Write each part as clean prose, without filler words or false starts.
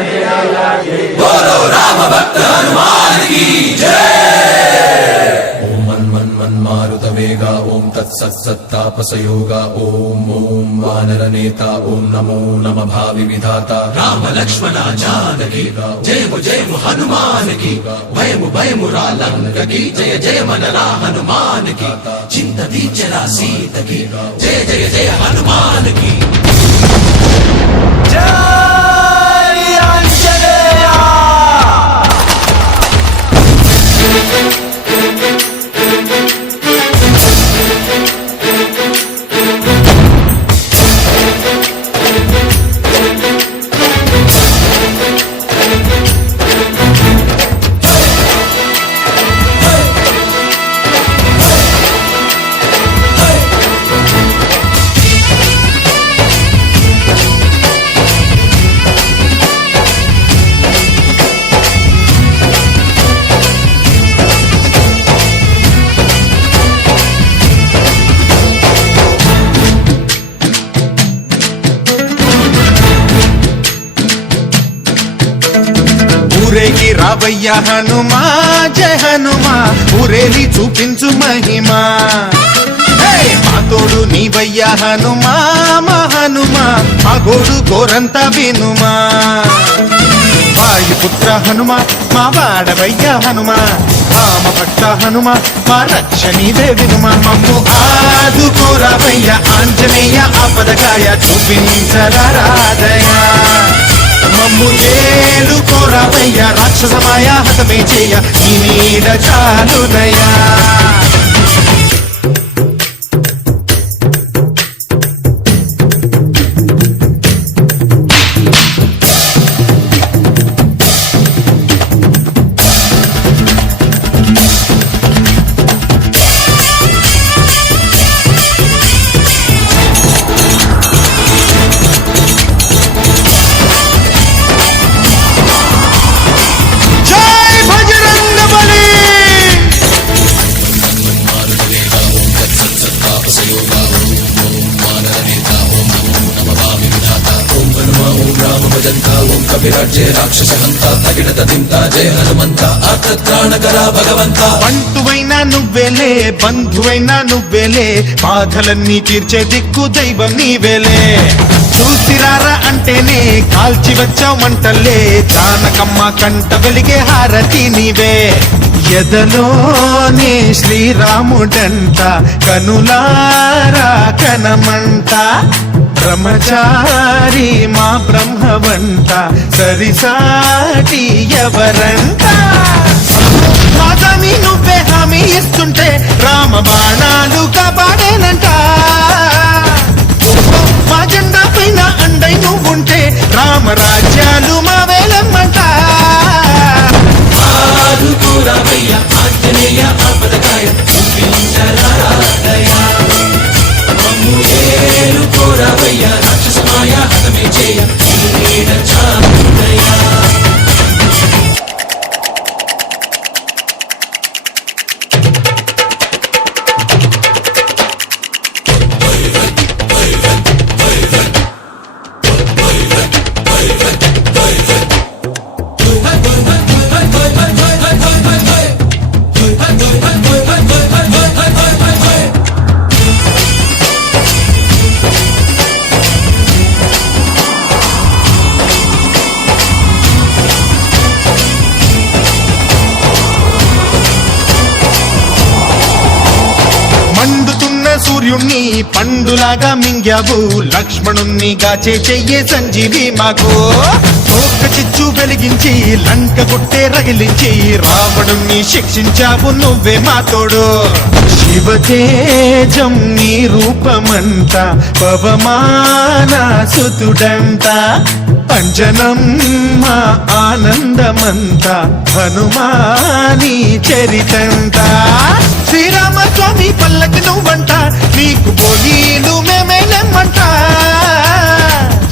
बोलो राम भक्त हनुमान की जय। ओम मन मन मन मारुत वेगा ओम तत्सत् सत्तापसयोगा ओम ओम वानर नेता ओम नमो नमः भावि विधाता राम लक्ष्मण जानकी जय हनुमान की भयमु भयमु रालंक की जय जय मनरा हनुमान की चिंत दीचरा सीत की जय जय जय हनुमान की ఊరేగి రావయ్య హనుమా జయ హనుమా ఊరేలి చూపించు మహిమా మా తోడు నీవయ్య హనుమా మా హనుమా మా గోడు గోరంత వినుమా వాయుపుత్ర హనుమా మా వాడవయ్య హనుమా రామ భక్త హనుమా మా రక్ష నీవే వినుమా మమ్ము ఆదుకోరావయ్య ఆంజనేయ ఆపదకాయ చూపించరాదయ మమ్ము ఏలుకోరావయ్య రాక్షసమాయ హతమే చేయ నీ నీడ చాలునయా రాక్షస హంతా తగినత దింతా జయ హనుమంత ఆత్రాణకరా భగవంత బంటువైనా నువ్వేలే బంధువైనా నువ్వేలే బాధలన్నీ తీర్చే దిక్కు దైవం నీవేలే చూసిరారా అంటేనే కాల్చి వచ్చావు మంటల్లే జానకమ్మ కంట వెలిగే హారతి నీవే ఎదలోనే శ్రీరాముడంట కనులారా కనమంట బ్రహ్మచారి మా బ్రహ్మవంట సరిసాటి ఎవరంట మాదామి నువ్వే హామీ ఇస్తుంటే రామ బాణాలు కాపాడేనంట మా జెండా పైన అండై నువ్వుంటే రామరాజ్యాలు మా వేలమ్మంట ఆదుకోరావయ్య ఆంజనేయ ఆపదకాయ చూపించరాదయ మమ్ము ఏలుకోరావయ్య రాక్షసమాయ హతమే చేయ నీడ చాలునయా సూర్యుణ్ణి పండులాగా మింగావు లక్ష్మణుణ్ణి గాచే చెయ్యే సంజీవి మాకు తోక చిచ్చు వెలిగించి లంక కొట్టే రగిలించి రావణుణ్ణి శిక్షించావు నువ్వే మా తోడు శివతేజం నీ రూపమంట పవమాన సుతుడంట అంజనం మా ఆనందమంత హనుమాని చరితంట శ్రీరామస్వామి పల్లకి నువ్వంట నీకు పోలీలు మేమేలమ్మంట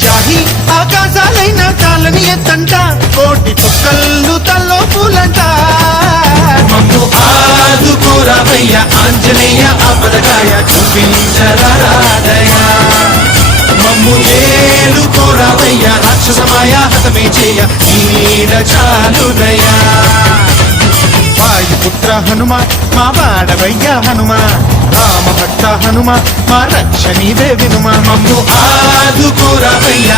జాహి ఆకాశాలైన చాలని ఎత్తంట కోటి చుక్కళ్ళు తల్లో పూలంట మమ్ము ఆదుకోరావయ్య ఆంజనేయ ఆపదకాయ చూపించరాదయ మమ్ము ఏలుకోరావయ్య రాక్షసమాయా హతమే చేయ నీడ చాలునయా వాయుపుత్ర హనుమ మా వాడవయ్య హనుమ రామ భక్త హనుమ మా రక్ష నీవే వినుమ మమ్ము ఆదుకోరావయ్య